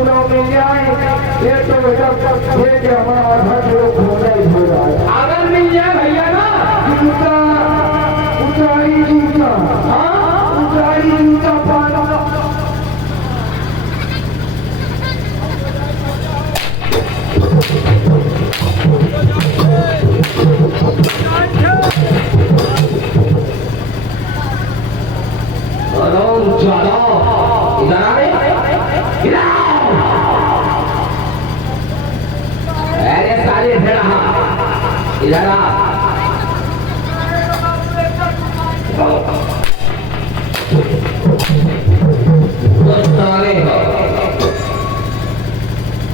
Kilo मिल जाए ये तो ये कि हमारा आधा किलो घोड़ा ही हो रहा है। अगर मिल जाए भैया ना जूता ऊंचाई जूता, हाँ ऊंचाई जूता पाना अरे साले भेड़ा इधर आ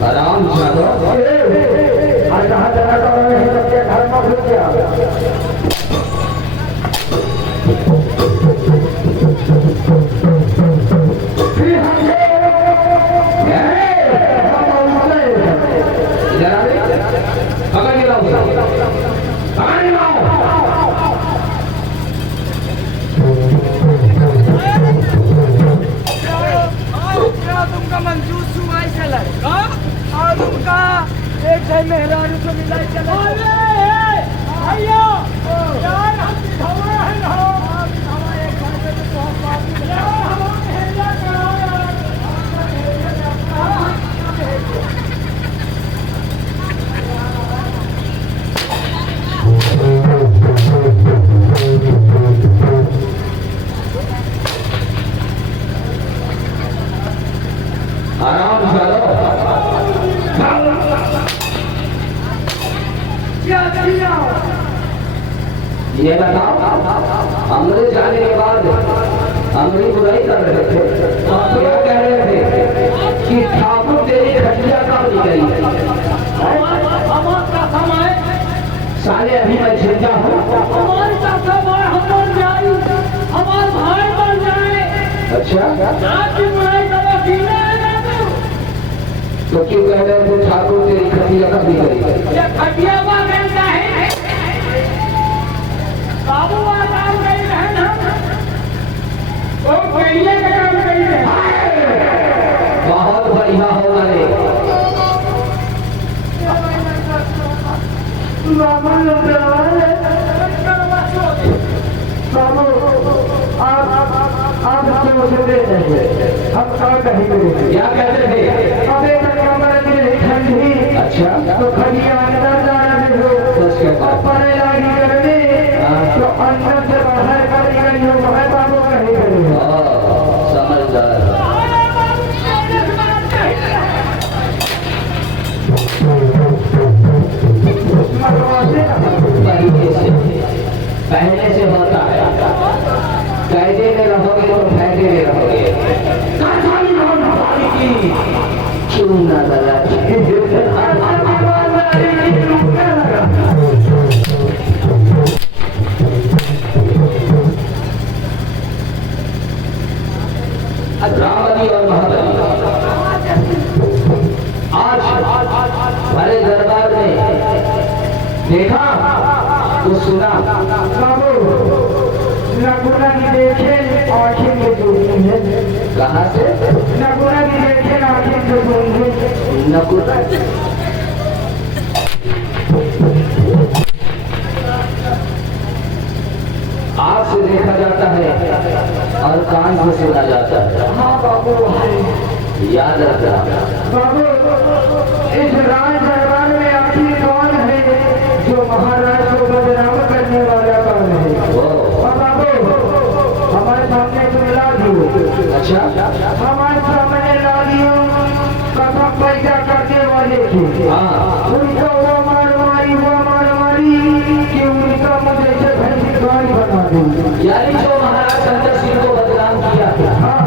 आराम चलो कहाँ जाना तो सबके घर में घुस गया। तुमका मंजूर सुनाई चला और तुमका एक से मेहरारू को मिला चला भैया यार हम दिखावा है ना दिखावा एक घर पे तो हम बात यार हम हेला करो आराम चलो ये बताओ हमरे जाने के बाद हमरी बुराई कर रहे थे क्या कह रहे थे कि ठाकुर तेरी खटिया कब निकली साले अभी मैं झंझा हूँ हमारे चाचा भाई हम बन जाए हमारे भाई बन जाए अच्छा आपकी बुराई का वकील है तो क्यों कह रहे थे ठाकुर तेरी खटिया कब निकली ये खटिया हुआ कहता है बाबू आराम गई रहन हम वो पहले का काम गई है बहुत बढ़िया होगा रे आप मुझे दे देंगे हम और कहीं करेंगे। क्या कहते थे अब एक कमरे में ठंडी अच्छा तो खड़िया अंदर जाने दो सच कहता है। परे लागी करने तो अंदर से बाहर कर रही हो भाई बाबू कहीं करेंगे। समझदार पहले से होता है कायदे में रहोगे तो फायदे में रहोगे क्यों ना लगा रामबली और महाबली आज हमारे दरबार में देखा तो सुना बाबू नगुना की देखे आँखें में जोड़ी है। कहाँ से नगुना की देखे आँखें में जोड़ी है। नगुना आँख से देखा जाता है और कान से सुना जाता है। हाँ बाबू याद रखना बाबू इस राज दरबार में आखिर कौन है जो महाराज को बदनाम करने वाला कौन है। और बाबू हमारे सामने तुम ला दियो। अच्छा हमारे सामने ला दियो कसम पैदा करने वाले थे। हाँ उनका वो मार मारी कि उनका मुझे से भैंसी गाड़ी बना दी। यानी जो महाराज संजय सिंह को बदनाम किया था हाँ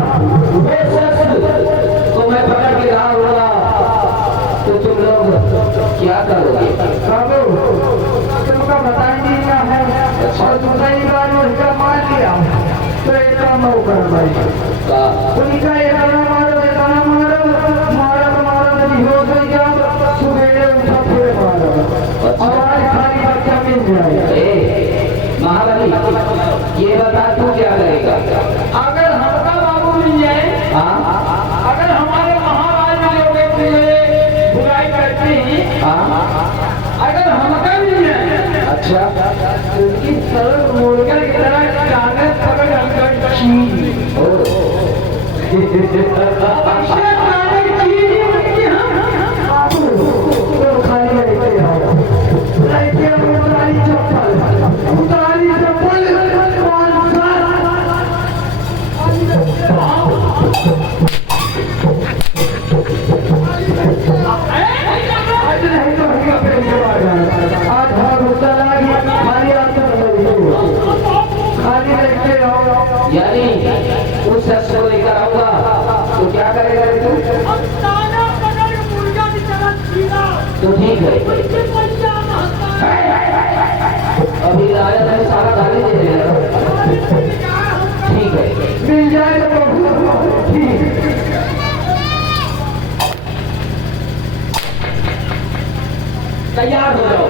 वो शख्स को मैं पकड़ के रहा होगा तो तुम लोग क्या करोगे बाबू तुमका बताएंगे क्या है और दूसरी बार उसका मार लिया तो एक काम हो कर भाई उनका इतना मारो मारो हो गई जब सुबह उठा फिर मारो और आज खाली बच्चा मिल जाए। महाबली ये बता तू क्या करेगा अगर हमका बाबू मिल जाए हाँ अगर हमारे महाराज मिले हाँ अगर हमका नहीं है अच्छा क्योंकि सरल मुर्गा की तरह कागज पकड़ अंदर चीज ओ ऐसे कागज चीज कि हम तो खाली रहते हो रहते हो उतारी चप्पल आज नहीं तो भैया आज बहुत गुस्सा लगी खाली आपको खाली रहते हो यानी उस शख्स को लेकर आऊंगा तो क्या करेगा रे तू? हम ताना पकड़ मुर्गा की तरह छीना तो ठीक है उसके पंजा अभी आया मैं सारा गाली दे देगा ठीक है मिल जाए तो बहुत ठीक तैयार हो जाओ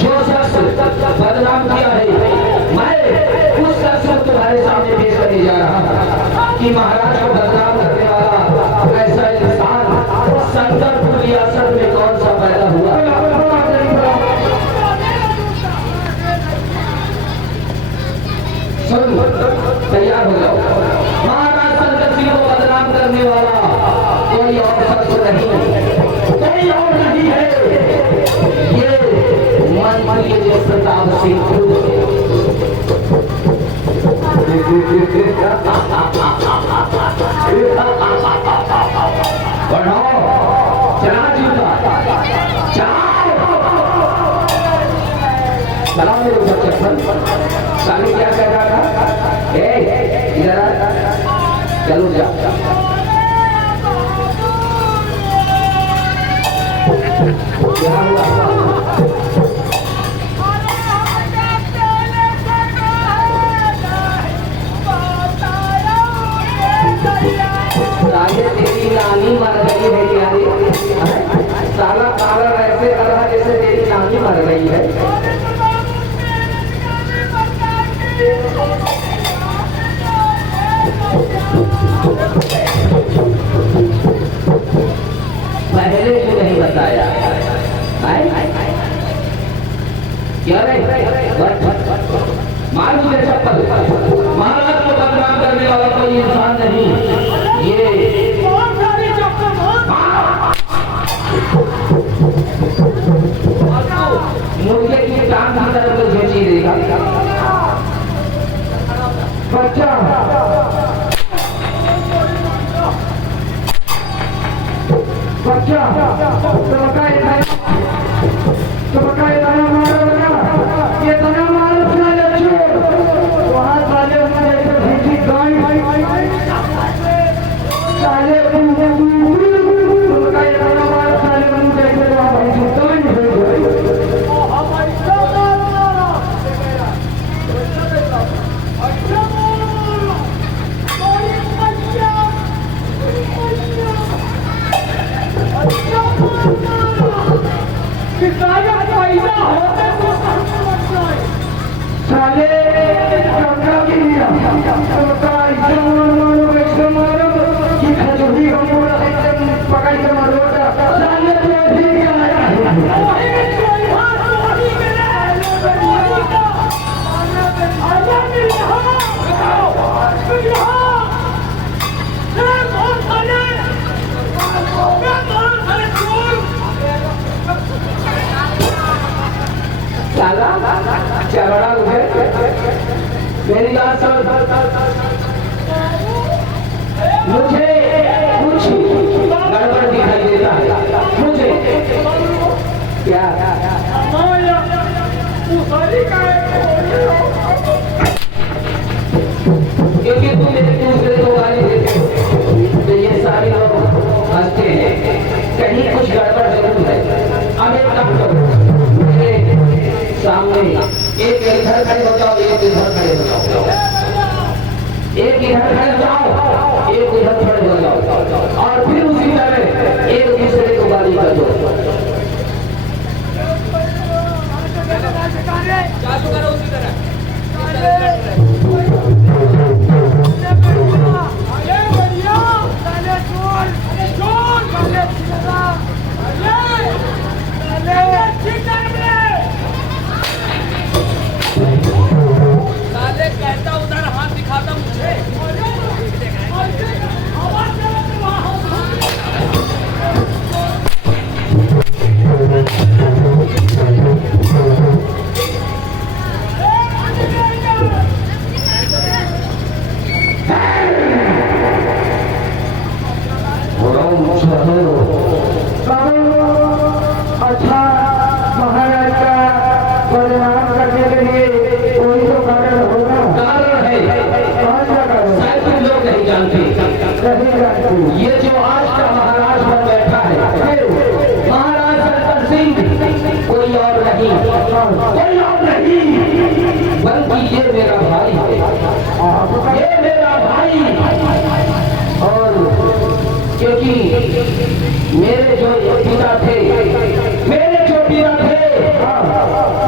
जो शख्स बदनाम किया है मैं उस शख्स को तुम्हारे सामने पेश करने जा रहा हूं कि महाराज को बदनाम करने वाला ऐसा इंसान संकरपुर रियासत में कौन सा पैदा हुआ सुन तैयार हो जाओ महाराज संकर सिंह को बदनाम करने वाला कोई और शख्स नहीं कोई और नहीं है ये मन के जो प्रताप सिंह बढ़ाओ चला जूता चलाओ मेरे ऊपर चप्पल साली क्या कह रहा था इधर आ चलो जा क्या हुआ साले तेरी नानी मर गई है यारी साला काला ऐसे कर रहा जैसे तेरी नानी मर गई है पहले क्यों नहीं बताया क्या रे मार मुझे चप्पल महाराज को बदनाम करने वाला कोई इंसान नहीं ये बहुत सारी चप्पल मुर्गे की टांग की तरफ तो खींची देगा बच्चा सबका इतना मारो ये तना मारो साले चोर वहाँ साले जैसे भीगी गाय साले सबका इतना मारो साले जैसे वहाँ भीगी गाय साले गंगा की लिया सबका इतना मारो वैसे मारो कि खजूरी का मोड़ा एकदम पकड़ के मारो साले तो ठीक साला चवड़ा उठे मेरी बात सुन मुझे कुछ गड़बड़ दिखाई देता है मुझे क्या क्योंकि तुम एक दूसरे को गाली देते हो तो ये सारे लोग हंसते हैं कहीं कुछ गड़बड़ जरूर है अब एक काम करो सामने एक इधर खड़े हो जाओ एक इधर खड़े हो जाओ एक इधर खड़े हो जाओ एक उधर खड़े हो जाओ और फिर उसी तरह एक दूसरे को गाली कर दो उसी तरह नहीं जानती। ये जो आज का महाराज बन बैठा है महाराज शंकर सिंह कोई और नहीं, कोई और नहीं बल्कि ये मेरा भाई है, ये मेरा भाई। और क्योंकि मेरे जो पिता थे, मेरे जो पिता थे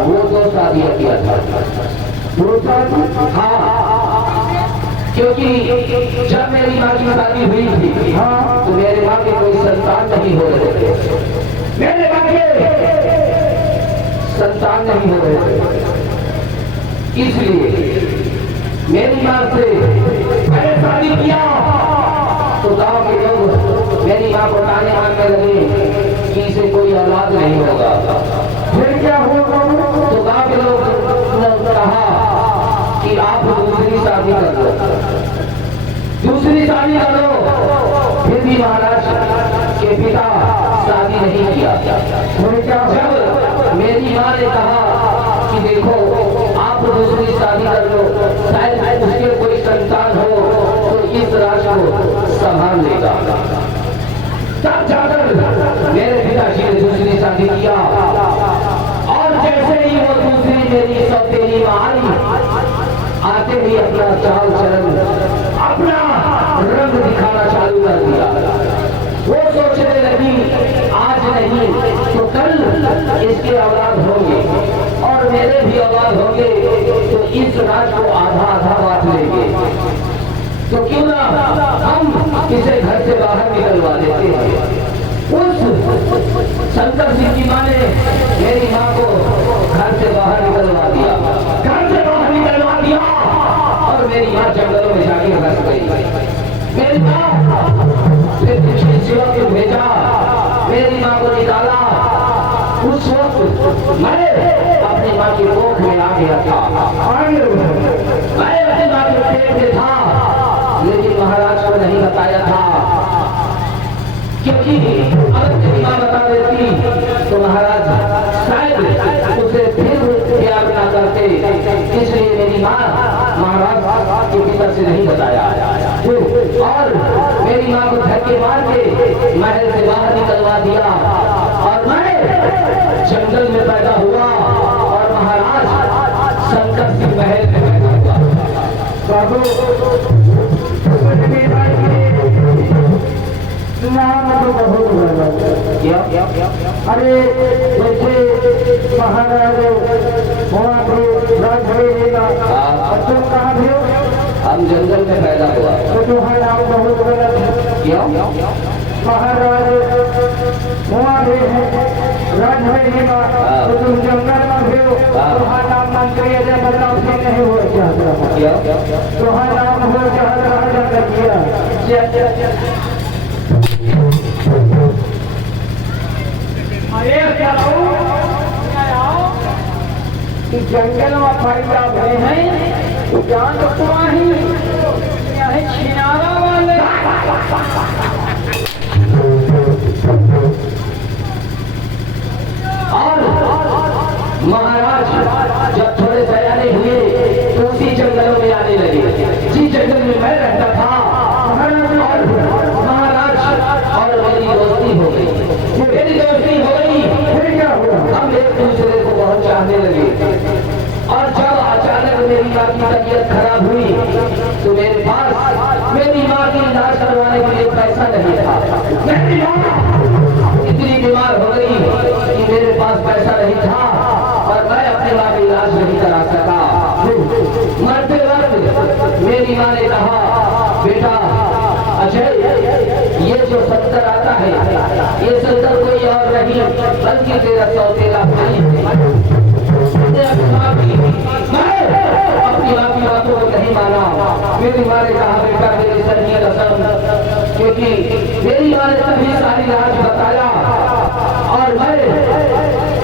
वो 2 शादियां किया था। 2 साल। हाँ, क्योंकि जब मेरी माँ की शादी हुई थी तो मेरे माँ के कोई संतान नहीं हो रहे थे, मेरे माँ के संतान नहीं हो रहे थे। इसलिए मेरी माँ से मैंने शादी किया तो गांव के लोग मेरी माँ को ताने मारने लगे कि इसे कोई औलाद नहीं होगा। फिर क्या हुआ? तो गांव के लोग ने कहा कि आप दूसरी शादी कर लो, दूसरी शादी कर लो। फिर भी महाराज के पिता शादी नहीं किया। फिर क्या? जब मेरी माँ ने कहा कि देखो आप दूसरी शादी कर लो, शायद उसके कोई संतान हो तो इस राज को संभाल लेगा, तब जाकर मेरे पिताजी ने दूसरी शादी किया। और जैसे ही वो दूसरी मेरी सौतेली माँ आई, आते ही अपना चाल चलन, अपना रंग दिखाना चालू कर दिया। वो सोचने लगी आज नहीं तो कल इसके औलाद होंगे और मेरे भी औलाद होंगे तो इस राज को आधा आधा बांट लेंगे, तो क्यों ना हम इसे घर से बाहर निकलवा देते हैं। उस शंकर सिंह की माँ ने मेरी माँ को घर से बाहर निकलवा दिया, घर से बाहर निकलवा दिया और मेरी माँ जंगलों में जाके फंस गई। मेरी माँ फिर शिवा को भेजा, मेरी माँ को निकाला। उस वक्त मैं अपनी माँ की कोख में आ गया था, मैं अपनी माँ के पेट में था, लेकिन महाराज को नहीं बताया था, क्योंकि अगर मेरी माँ बता देती तो महाराज शायद उसे फिर प्यार ना करते। इसलिए मेरी माँ महाराज के पिता से नहीं बताया और मेरी माँ को धक्के मार के महल से बाहर निकलवा दिया और मैं जंगल में पैदा हुआ और महाराज शंकर सिंह महल में पैदा हुआ। बाबू नाम तो बहुत बड़ा। अरे वैसे महाराज वहाँ पे राजभरेगा, तुम कहाँ थे? हम जंगल में पैदा हुआ। तो तुम्हारा नाम बहुत गलत है। क्यों? महाराज वहाँ पे राजभरेगा तो तुम जंगल में थे, तुम्हारा नाम मंत्री अजय बदलाव से नहीं हो क्या? तुम्हारा नाम हो जहाँ जंगल किया। अरे क्या कि जंगल में पैदा हुए हैं तो जान तो तुम्हारी है छिनारा वाले। और महाराज जब थोड़े सयाने हुए तो उसी जंगलों में आने लगे, जिस जंगल में मैं रहता था। और महाराज और मेरी दोस्ती हो गई, मेरी दोस्ती हो गई। फिर क्या हुआ? हम एक दूसरे को बहुत चाहने लगे और जब अचानक मेरी माँ की तबीयत खराब हुई तो मेरे पास मेरी माँ की इलाज करवाने के लिए पैसा नहीं था। मेरी माँ इतनी बीमार हो गई कि मेरे पास पैसा नहीं था और मैं अपनी माँ का इलाज नहीं करा सका। मरते वक्त मेरी माँ ने कहा बेटा अजय, ये जो शंकर आता है ये शंकर कोई और नहीं बल्कि तेरा सौतेला भाई है। अपनी माँ की बातों को नहीं माना। मेरी माँ ने कहा बेटा मेरी सही कसम, क्योंकि मेरी माँ ने सभी सारी राज बताया और मैं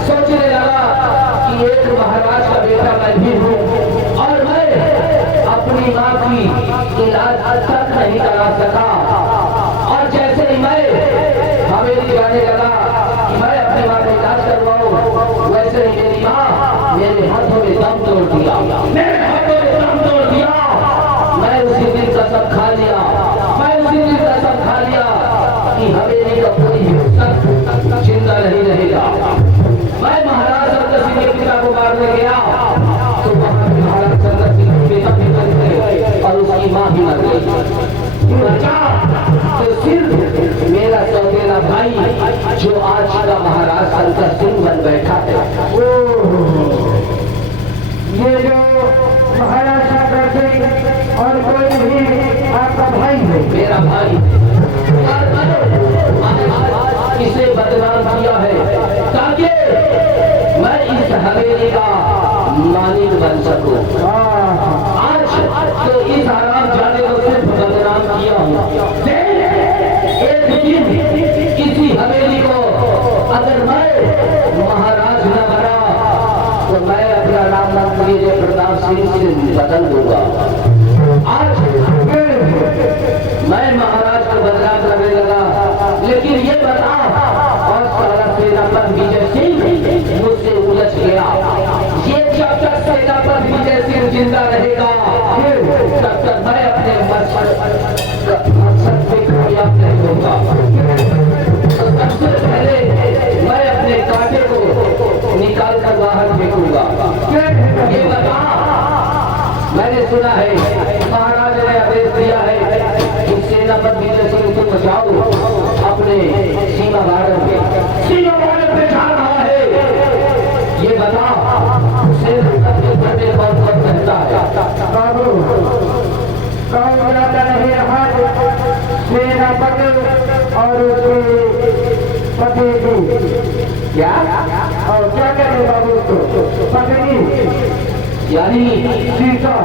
सोचने लगा कि एक महाराज का बेटा मैं भी हूँ और मैं अपनी माँ की इलाज तक नहीं करा सका। और जैसे ही मैं हवेली जाने लगा कि मैं अपनी माँ का इलाज करवाऊं, वैसे ही मेरी माँ मेरे हाथों में दम तोड़ दिया, मेरे हाथों में दम तोड़ दिया। मैं उसी दिन कसम खा लिया, मैं उसी दिन भेजा। मैं महाराज संत सिंह के पिता को मारने गया तो वहां महाराज संत सिंह के पिता भी मर गए और उसकी मां भी मर गई। बचा तो सिर्फ मेरा सौतेला भाई जो आज का महाराज संत सिंह बन बैठा है। ये जो महाराज शंकर सिंह और कोई नहीं आपका भाई है? मेरा भाई। इसे बदनाम किया है ताकि मैं इस हवेली का मालिक बन सकूं। आज तो इस हराम जाने को सिर्फ बदनाम किया हूं। एक दिन किसी हवेली को अगर मैं महाराज न बना तो मैं अपना नाम मंत्री जय प्रताप सिंह से बदल दूंगा। आज मैं महाराज को बदनाम करने लगा, लेकिन ये बता और सारा सेनापति विजय सिंह मुझसे उलझ गया। ये जब तक सेनापति विजय सिंह जिंदा रहेगा तब तक मैं अपने मकसद पे कामयाब नहीं होगा। तो सबसे पहले मैं अपने कांटे को निकाल कर बाहर फेंकूंगा। ये बता, मैंने सुना है महाराज ने आदेश दिया है कि सेनापति विजय सिंह को बचाओ, अपने सीमा बॉर्डर पे जा रहा है। ये बता सेनापति में कौन कौन रहता है? बाबू कौन ज्यादा नहीं रहा? सेनापति और उसके पति की क्या और क्या करें बाबू उसको? पत्नी यानी सीता।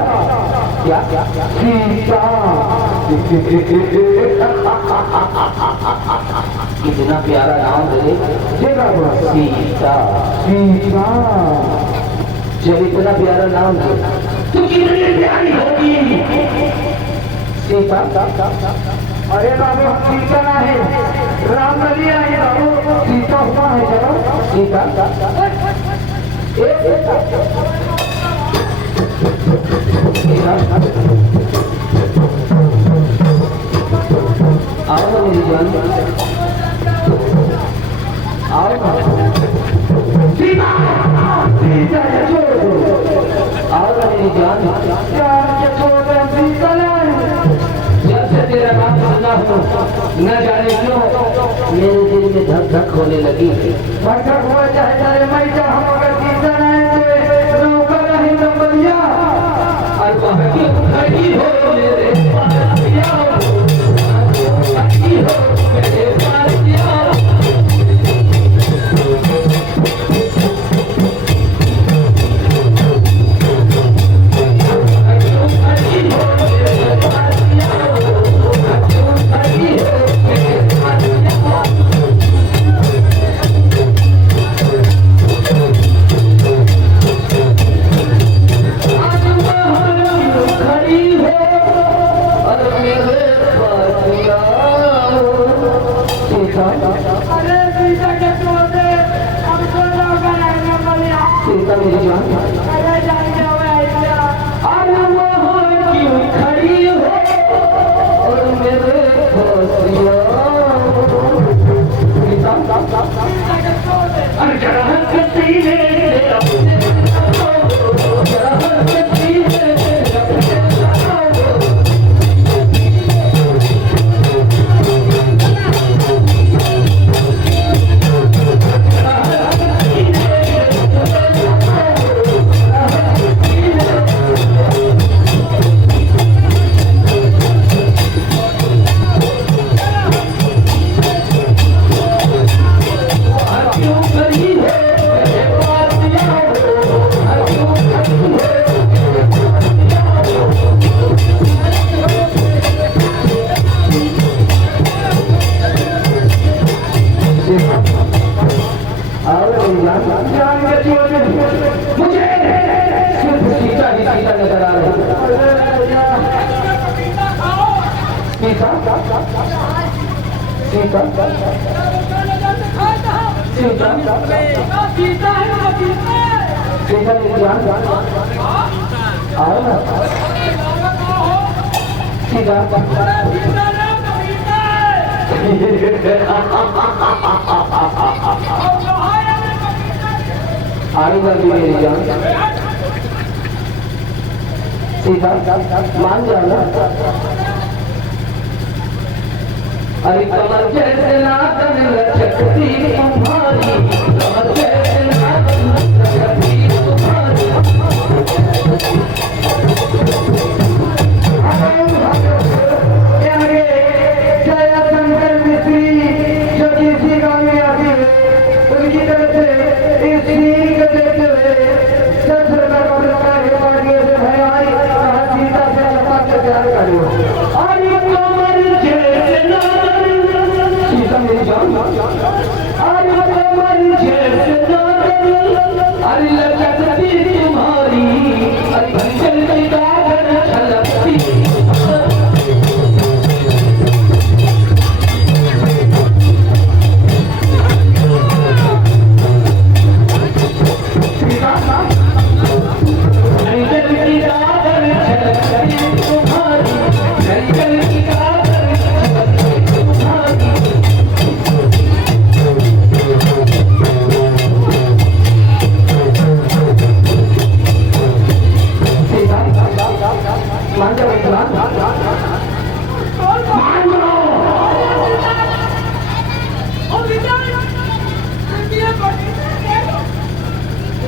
क्या सीता कितना प्यारा नाम है सीता। सीता जब इतना प्यारा नाम है तो कितनी प्यारी होगी सीता। अरे बाबू सीता ना है, राम लिया है बाबू, सीता हुआ है चलो सीता। आओ ना मेरी जान, आओ ना सीता। सीता के छोड़ दो, आओ ना मेरी जान। प्यार के छोड़ दो सीता नहीं। जब से तेरा नाम सुना हूँ न जाने क्यों मेरे दिल में धक धक होने लगी। भटक हुआ चाहे तेरे मैं चाहूँ, अगर सीता नहीं तो नौका नहीं नंबरिया और बहकी खड़ी हो मेरे पास आओ, खड़ी हो मेरे पास आओ। अरे सीता के छोड़ दे, अब तो नौका नहीं नंबरिया। सीता मेरी जान, अरे जाएंगे हुए ऐसा। अरे वहाँ क्यों खड़ी हो और मेरे फसिया। सीता सीता के छोड़ दे। अरे जरा हंसती है अपने जरा हंसती है अपने सीता सीता सीता है ना सीता। सीता मेरी जान आओ ना सीता सीता आड़ी वाली मेरी जान सीता मान जाना। अरे कमर जैसे नादन लचकती तुम्हारी, कमर जैसे नादन लचकती तुम्हारी। जया शंकर मिश्री जो किसी गाँव में आती है उनकी तरफ से इस शीर को देखते हुए 10 रुपए का पुरस्कार है। मार्गे से भाई आई कहा सीता से लपा के प्यार करो। अरे कमर जैसे नादन सीता मेरी जान, अरे कमर जैसे नादन अरे लचकती तुम्हारी, अरे भंजन की कागज छलकती।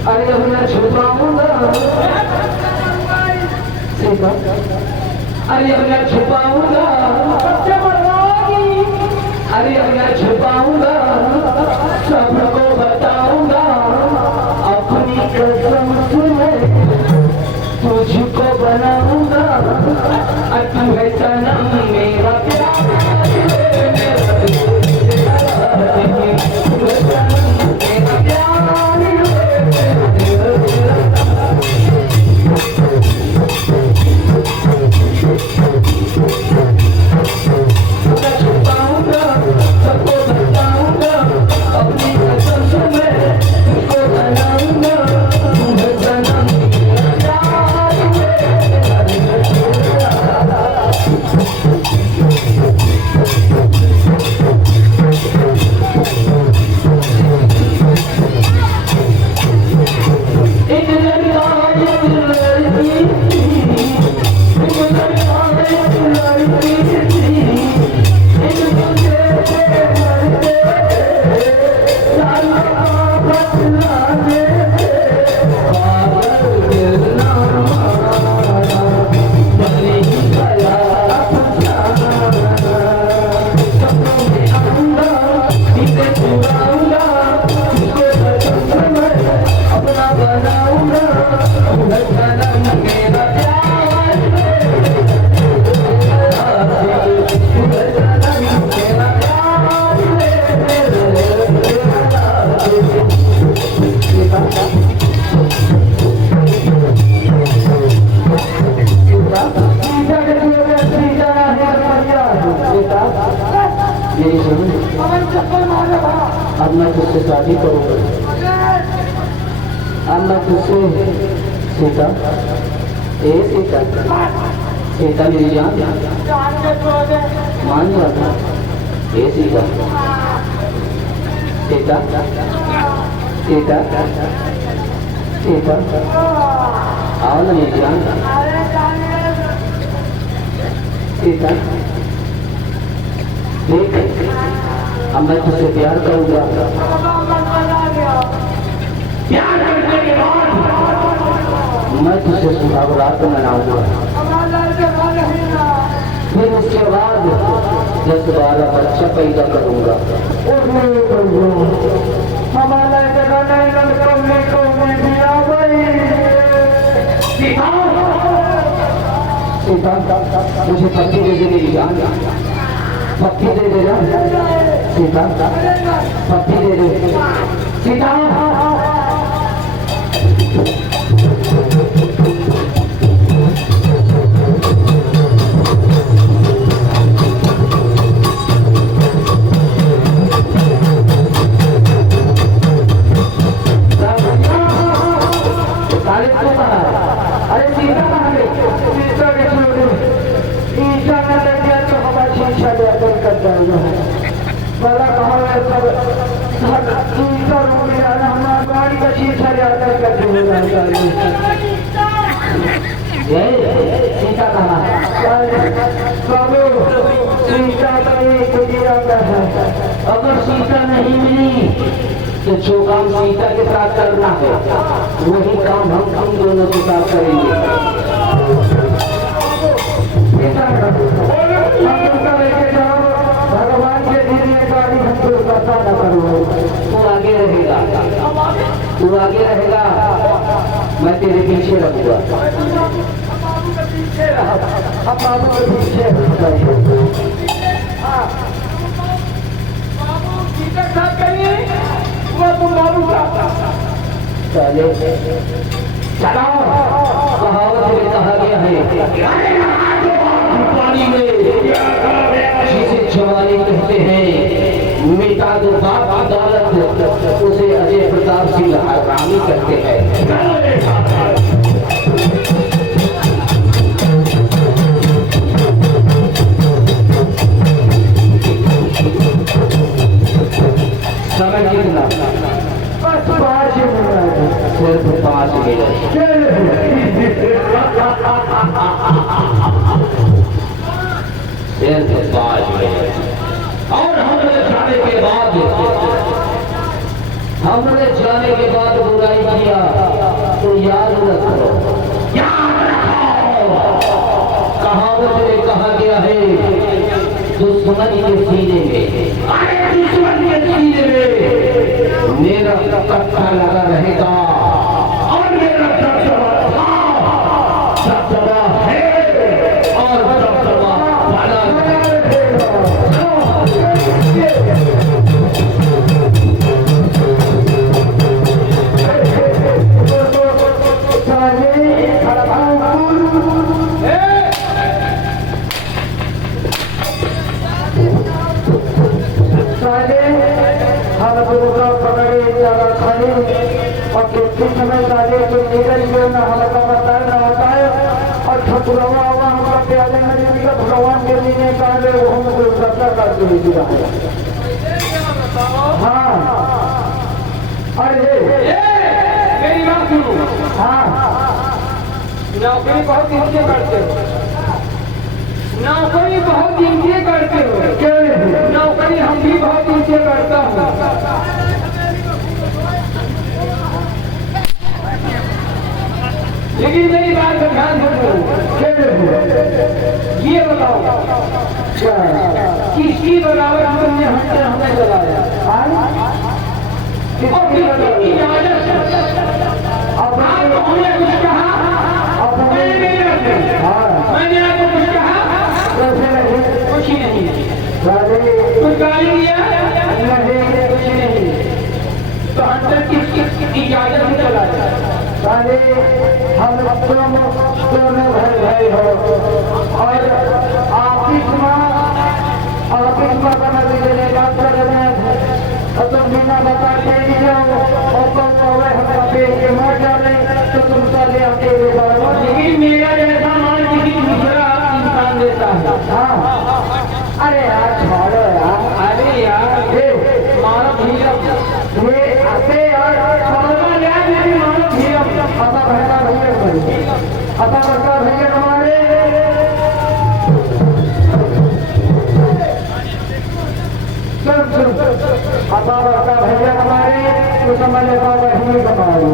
अरे अब मैं छुपाऊंगा सीता, अरे अब मैं छुपाऊंगा, अरे अब मैं छुपाऊंगा, सबको बताऊंगा अपनी कसम सुने तुझको बनाऊंगा। तू है सनम मेरा प्यार, अब मैं तुझसे शादी करूंगा, अब मैं तुझसे सीता, ए सीता, सीता मेरी जान मान जाता, ए सीता, सीता, सीता, सीता, आओ ना मेरी जान सीता, देख अब मैं तुझसे प्यार करूंगा। प्यार करने के बाद मैं तुझसे सुहागरात मनाऊंगा, फिर उसके बाद 10-12 बच्चा पैदा करूंगा। हमारा जगह नहीं लड़कों को मैं दिया भाई सीता मुझे पत्ती दे दे मेरी जान, पत्ती दे दे सीता, पत्ती दे दे सीता। अरे सीता कहाँ गई? सीता के छोड़े ईशा न लग गया तो हमारी शीशा कर जाएगा। बड़ा कहा है सब ईशा रूप में आना बाबू सीता नहीं खुद जाता है। अगर सीता नहीं मिली तो जो काम सीता के साथ करना है वही काम हम दोनों के साथ करेंगे। हमको लेके जाओ भगवान के दिए गाड़ी हमको पता न करो। तू आगे रहेगा, तू आगे रहेगा, मैं तेरे पीछे रहूंगा। बाबू के पीछे रहा, हम बाबू के पीछे बाबू टिकट साथ करिए वो तुम बाबू का चले चलाओ। कहावत में कहा गया है पानी में जिसे जवानी कहते हैं, मिटा दो बाप की दौलत उसे अजय प्रताप सिंह हरामी कहते हैं। समय कितना? बस 5 मिनट, सिर्फ 5 मिनट। सिर्फ 5 मिनट। और हमने जाने के बाद बुराई किया तो याद रखो, याद रखो। कहावत में कहा गया है दुश्मन के सीने में, अरे दुश्मन के सीने में मेरा कट्टा लगा रहेगा और मेरा दबदबा है और दबदबा वाला समय साले तो निकल गए ना हल्का बताए ना बताए और ठकुरवा हुआ हमारा प्याले में भगवान के लिए काले वो हमको सत्ता करके ले दिया है। हाँ अरे मेरी बात सुनो। हाँ नौकरी बहुत दिन से करते हो, नौकरी बहुत दिन से करते हो। क्यों नौकरी हम भी बहुत दिन से करता हूँ। लेकिन मेरी बात पर ध्यान दो। ये बताओ किसकी बगावत तुमने हमसे हमें चलाया? और किसकी इजाजत? अब आपको हमने कुछ कहा? मैंने नहीं रखे। मैंने आपको कुछ कहा? कुछ ही नहीं। कुछ गाली दिया? कुछ नहीं। तो अंदर किसकी इजाजत से चलाया? साले हम दोनों भाई हो और ऑफिस में बना दीजिए बात कर रहे हैं और तुम बिना बता के नहीं जाओ और तुम हम पेट के मर जाए तो तुम साले अकेले जाओ। लेकिन मेरा जैसा माल किसी दूसरा इंसान देता है। हाँ अरे यार छोड़ो यार। अरे यार ये मानव भीरम, ये आते यार मानव भीरम पता भैया पता करता भैया हमारे पता करता भैया हमारे तो समझ लेता बहनी हमारी।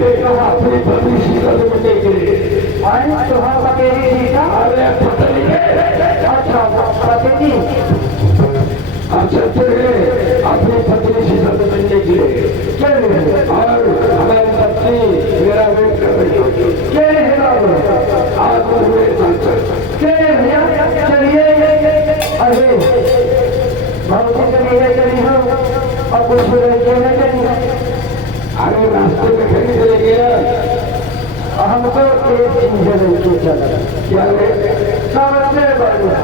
कहा अपनी पत्नी सीता से मिलने के लिए। अरे तो हम अकेले सीता। अरे पत्नी अच्छा पति हम चलते हैं अपनी पत्नी सीता से मिलने के लिए। चलिए और हमारी पत्नी मेरा वेट कर रही होगी। चलिए आज मेरे साथ चलिए भैया चलिए। अरे बहुत चलिए चलिए और कुछ चलिए। अरे रास्ते में कहीं चलेंगे हमको एक चीज लेके चला। क्या है? सबसे बढ़िया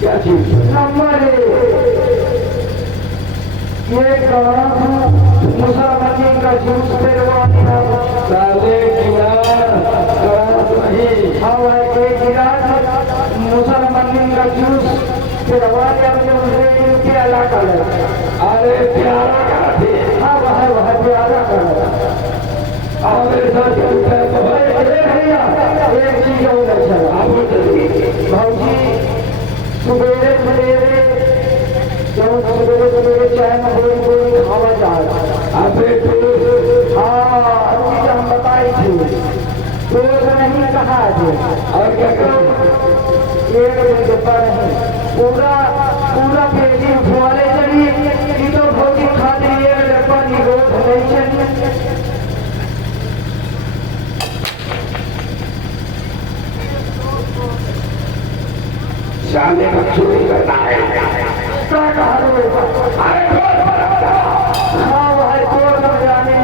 क्या चीज? नंबर ये मुसलमानी का जूस पेरवानी साले नहीं। हाँ भाई एक गिलास मुसलमानी का जूस पेरवानी अपने उसे रुपया ला कर। अरे प्यारा का थे। हाँ वह प्यारा कर। और मेरे साथ चलता है तो भैया एक चीज और अच्छा आप भाजी सवेरे सवेरे जब सवेरे सवेरे चाय में बोली खावा जा रहा। अबे तो हाँ हम बताई थी तो नहीं कहा थे। और क्या करो? एक डिब्बा नहीं पूरा पूरा पेटी उठवाले चलिए कि तो भोजी खाती एक डिब्बा निरोध नहीं चलिए। साले का चोरी करना है। क्या कहा हाँ भाई तोड़ कर जाने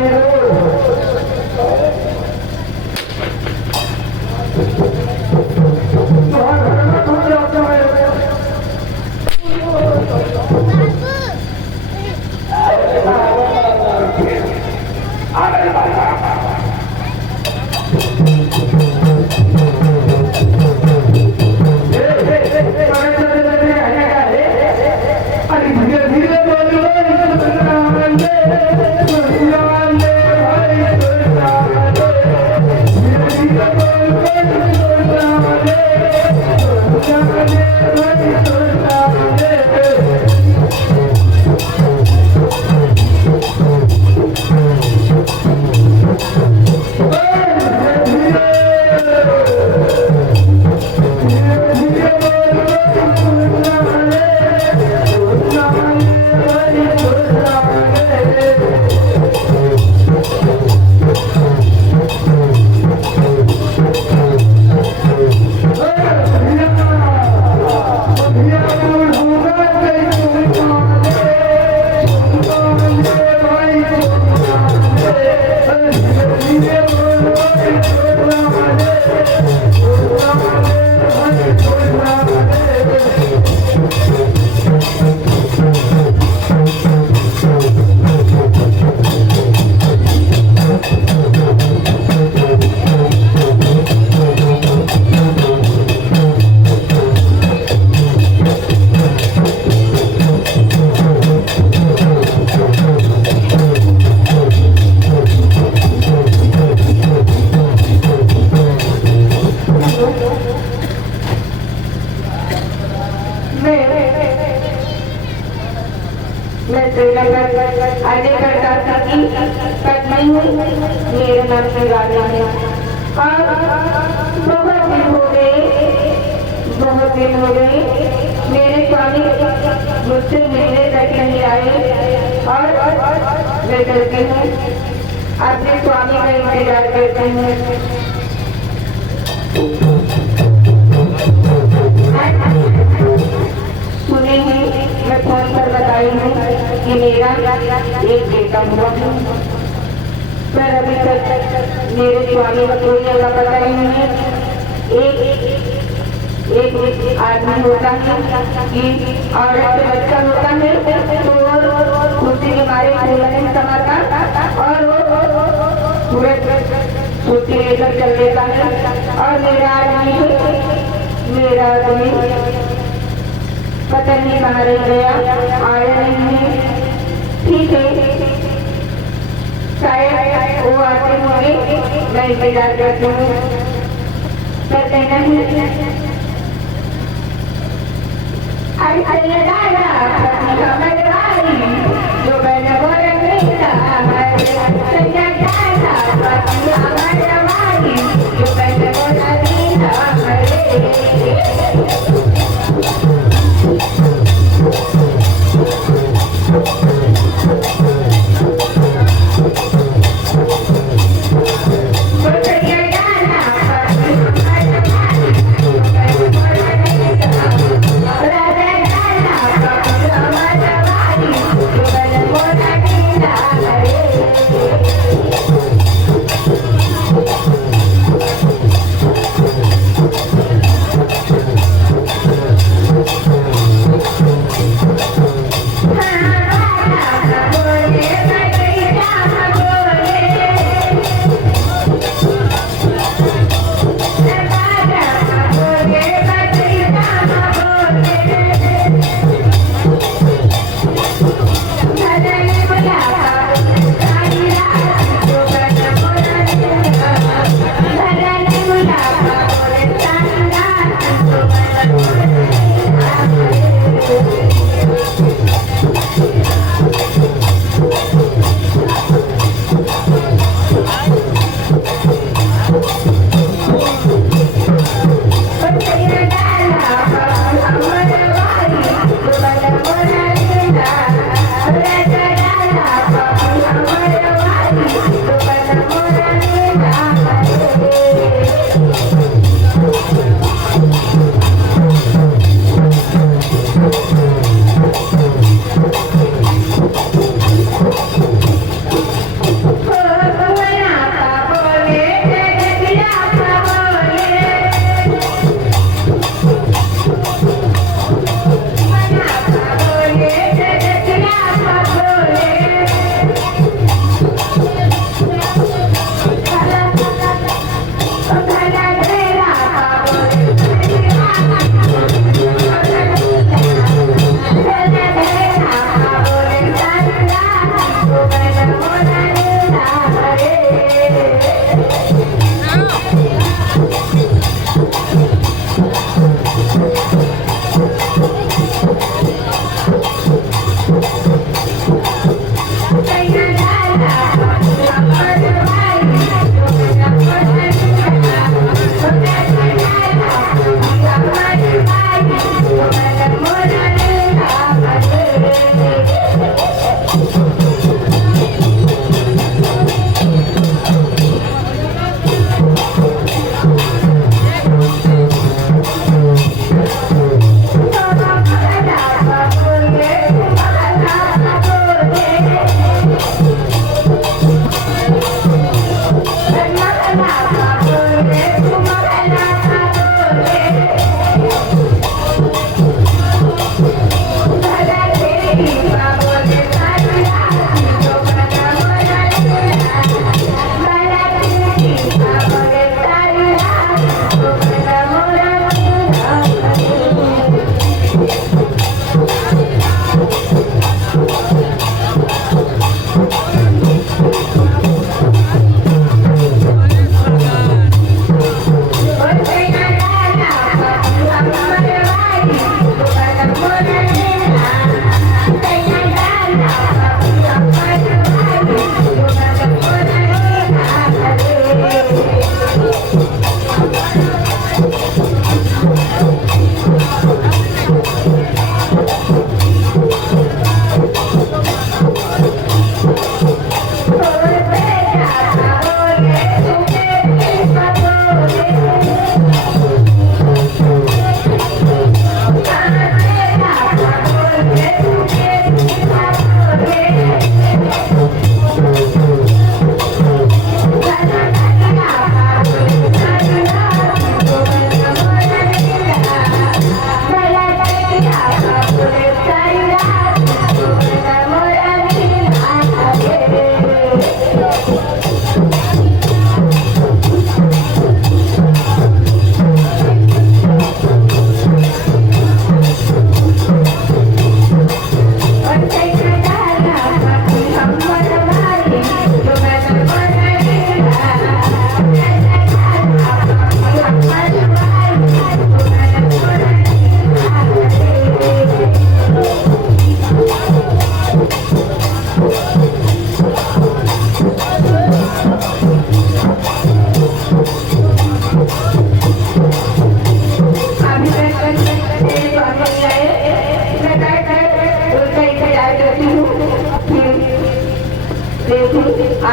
मैं श्रीनगर आगे करता की पटनाई हूँ। मेरा नाम श्रीवाणी है और बहुत दिन हो गए मेरे स्वामी मुझसे मिलने तक नहीं आए और मैं डरती हूँ अपने स्वामी का इंतजार करती हूँ। सुने हैं मैं फोन पर बताई हूँ कि मेरा एक बेटा हुआ है पर अभी तक मेरे स्वामी का कोई अगला पता नहीं है। एक आदमी होता है कि औरत से बच्चा होता है तो खुशी के मारे फूल नहीं समाता और वो तुरंत छुट्टी लेकर चल देता है। और मेरा आदमी पता नहीं कहाँ रह गया, आया नहीं है। ठीक है शायद वो आते होंगे, मैं इंतजार करती हूँ। करते नहीं जो मैंने बोला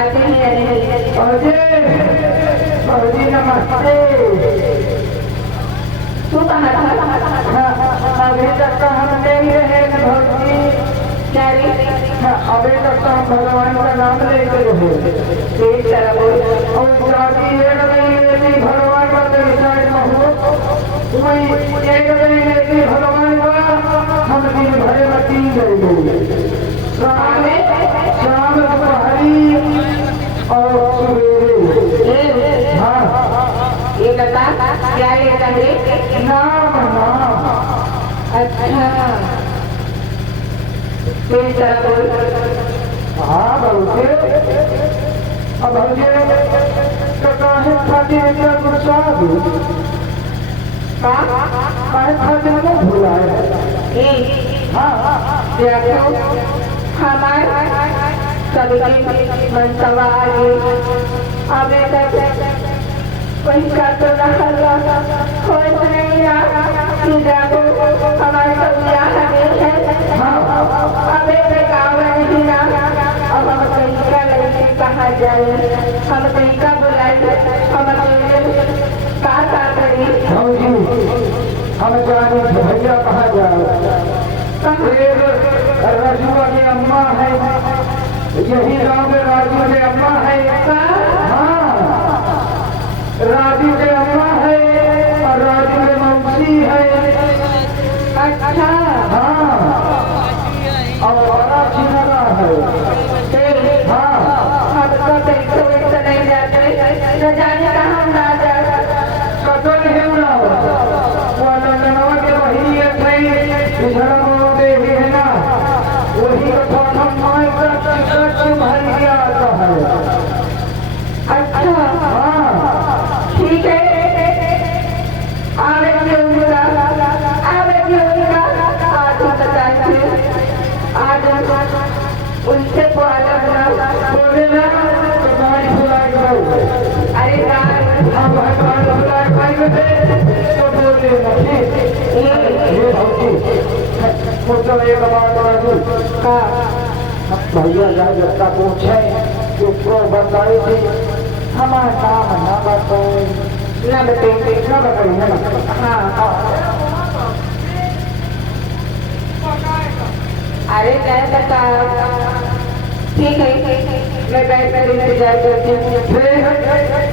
आते ही नहीं। भाजी नमस्ते। तू कहाँ था? अभी तक तो हम नहीं रहे भौजी। क्या रे? अभी तक तो हम भगवान का नाम लेते रहे। ठीक तरह बोल। और जाति एक नहीं लेती भगवान का तो विचार न हो। वही एक नहीं लेती भगवान का, हम दिन भरे में 3 गए। शाम दोपहरी और सवेरे। हाँ ये बता क्या लेता है? नाम। अच्छा ठीक तरह बोल। हाँ भौजी। अब भौजी तो काहे खातिर इतना गुस्सा काहे खातिर को भुलाए? हाँ देखो हमारे सबके मनसवा आगे अभी तक कोई का तो नखल कोई नहीं रहा कि देखो हमारे सब यहाँ है। अबे गाँव नहीं ना, अब हम तरीका लेके कहाँ जाए? हम तरीका बुलाए हम का करी? भौजी हम जाने थे भैया कहाँ जाए? राजू की अम्मा है, यही गांव में राजू की अम्मा है। हाँ राजू की अम्मा है और राजू की मौसी है। अच्छा हाँ और बड़ा चिन्हरा है। हाँ अब तो पैसे नहीं जाते न जाने कहाँ ना जाए। कतल है ना वो लंदनवा के वही है ना, वही प्रथम माई का भर गया आता है। अच्छा हाँ ठीक है आवे क्यों उनका आज हम बताएंगे। आज उनसे पुराना बोले ना तो गाड़ी बुलाई करो। अरे यार हम गाड़ी बुलाई पाएंगे तो बोले नहीं। ये भौजी मुझे एक बात राजू भैया जाए जब पूछे कि क्यों बताई थी, हमारा नाम ना बताए न बताएंगे। न बताई है ना। हाँ अरे नहीं बता। ठीक है मैं बैठ कर इंतजार करती हूँ।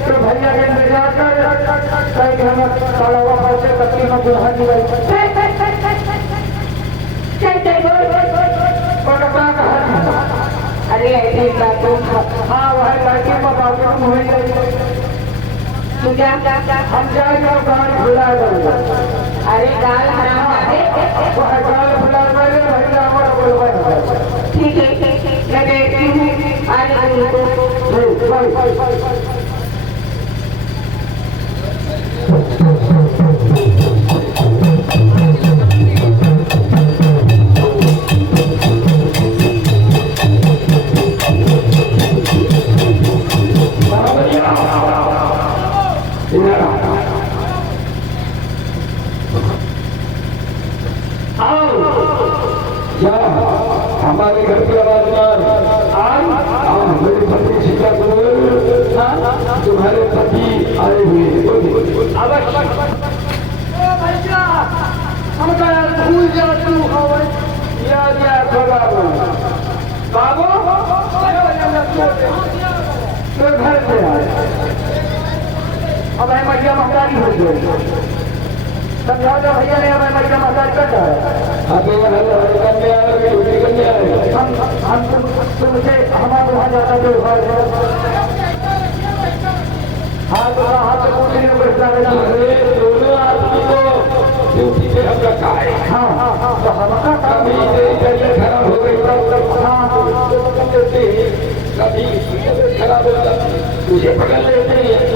तो भैया के इंतजार कर हम साला वापस से कत्ती में बुढ़ा दी अरे ऐसी बातों हाँ वह लड़की में बाथरूम हो गई। तू क्या हम जाएंगे गाड़ी खुला देंगे। अरे गाल हराम वह गाल खुला देंगे भैया हमारा बोलवा। ठीक है मैं देखती हूँ। हमारे घर की आवाज मेरे पति सीता तुम्हारे पति आए हुए भैया हम भूल जा तू याद बाबू बाबू तो घर से आए। अब है मैया महतारी हो गई। समझा दो भैया ने हमें मैया महतारी कर हम तुमसे हमारे वहाँ जाता जो हाँ तो हाथ से पूछने को दोनों आदमी को ड्यूटी पे हम रखा है। हाँ तो हमारा कभी खराब हो गई तब हाँ कभी खराब होता तुझे पकड़ लेते हैं।